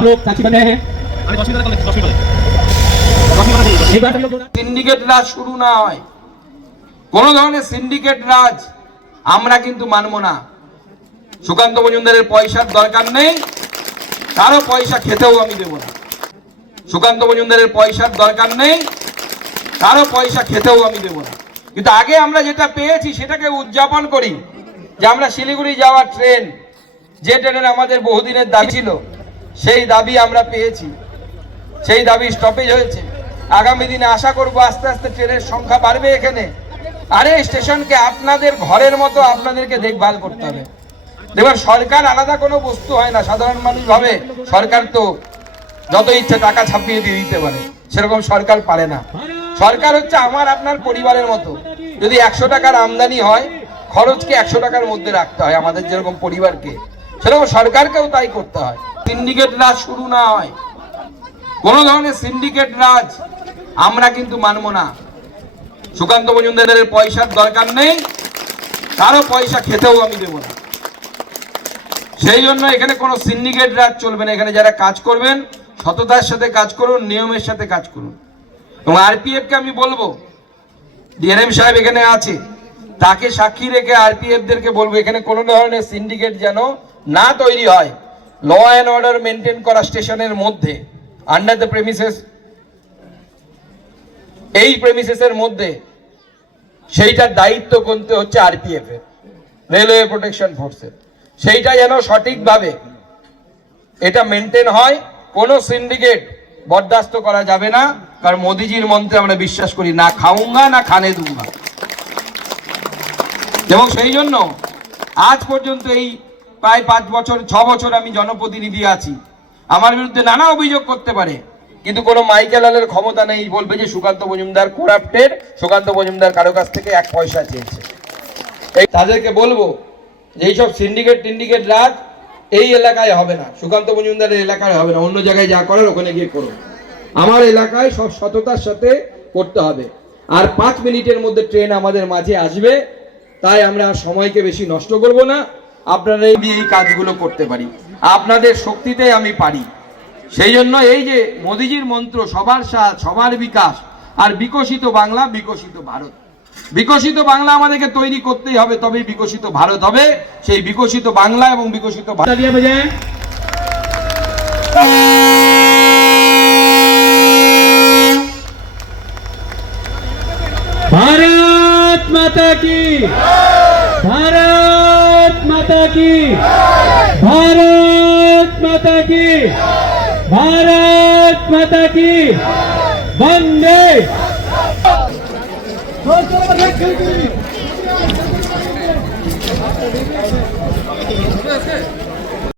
आप लोग साक्षी बन रहे हैं। সিন্ডিকেট রাজ শুরু না হয়, কোন ধরনের সিন্ডিকেট রাজ আমরা কিন্তু মানব না। সুকান্ত মজুমদারের পয়সার দরকার নেই, কারো পয়সা খেতেও আমি দেব না। সুকান্ত মজুমদারের পয়সার দরকার নেই, কারো পয়সা খেতেও আমি দেব না। কিন্তু আগে আমরা যেটা পেয়েছি সেটাকে উদযাপন করি, যে আমরা শিলিগুড়ি যাওয়ার ট্রেন, যে ট্রেনের আমাদের বহুদিনের দাবি ছিল, সেই দাবি আমরা পেয়েছি, সেই দাবি স্টপেজ হয়েছে। আগামী দিনে আশা করব আস্তে আস্তে ট্রেনের সংখ্যা বাড়বে এখানে। আরে স্টেশনকে আপনাদের ঘরের মতো আপনাদেরকে দেখভাল করতে হবে। দেখবেন সরকার আলাদা কোনো বস্তু হয় না। সাধারণ মানুষ ভাবে সরকার তো যত ইচ্ছে টাকা ছাপিয়ে দিয়ে দিতে পারে, সেরকম সরকার পারে না। সরকার হচ্ছে আমার আপনার পরিবারের মতো। যদি 100 টাকার আমদানি হয়, খরচকে 100 টাকার মধ্যে রাখতে হয়, আমাদের যেরকম পরিবারকে, সেরকম সরকারকেও তাই করতে হয়। সিন্ডিকেট রাজ শুরু না হয়, কোন ধরনের সিন্ডিকেট রাজ আমরা কিন্তু মানব না। সুকান্ত মজুমদারের পয়সার দরকার নেই, কারো পয়সা খেতেও আমি দেব না। সেই জন্য এখানে কোনো সিন্ডিকেট রাজ চলবে না। এখানে যারা কাজ করবেন সততার সাথে কাজ করুন, নিয়মের সাথে কাজ করুন। এবং আরপিএফ কে আমি বলবো, ডিআরএম সাহেব এখানে আছে, তাকে সাক্ষী রেখে আরপিএফ দেরকে বলবো এখানে কোনো ধরনের সিন্ডিকেট যেন না তৈরি হয়। ল অ্যান্ড অর্ডার মেনটেন করা স্টেশনের মধ্যে, আন্ডার দ্য প্রেমিসেস, এই প্রেমিসেসের মধ্যে, সেইটার দায়িত্ব করতে হচ্ছে আরপিএফ এর, রেলওয়ে প্রোটেকশন ফোর্সের। সেইটা যেন সঠিকভাবে এটা মেনটেন হয়। কোনো সিন্ডিকেট বরদাস্ত করা যাবে না, কারণ মোদিজির মন্ত্রে আমরা বিশ্বাস করি, না খাউঙ্গা না খানে দুঙ্গা। এবং সেই জন্য আজ পর্যন্ত এই প্রায় 5 বছর 6 বছর আমি জনপ্রতিনিধি আছি, আমার বিরুদ্ধে নানা অভিযোগ করতে পারে, কিন্তু কোনো মাইকেলালের ক্ষমতা নেই বলবে যে সুকান্ত মজুমদার করাপ্টেড, সুকান্ত মজুমদার কারো কাছ থেকে 1 পয়সা চেয়েছে। এই তাদেরকে বলবো যে এইসব সিন্ডিকেট রাজ এই এলাকায় হবে না, সুকান্ত মজুমদারের এলাকায় হবে না। অন্য জায়গায় যা করার ওখানে গিয়ে করুন, আমার এলাকায় সব সততার সাথে করতে হবে। আর 5 মিনিটের মধ্যে ট্রেন আমাদের মাঝে আসবে, তাই আমরা সময়কে বেশি নষ্ট করব না। আপনারা এই কাজগুলো করতে পারি, আপনাদের শক্তিতে আমি পারি। সেই জন্য এই যে মোদিজির মন্ত্র, সবার সাথ, সবার বিকাশ, আর বিকশিত বাংলা, বিকশিত ভারত। বিকশিত বাংলা আমাদেরকে তৈরি করতেই হবে, তবেই বিকশিত ভারত হবে। সেই বিকশিত বাংলা এবং বিকশিত ভারত। भारत माता की, भारत माता की, भारत माता की, भारत माता की, वंदे।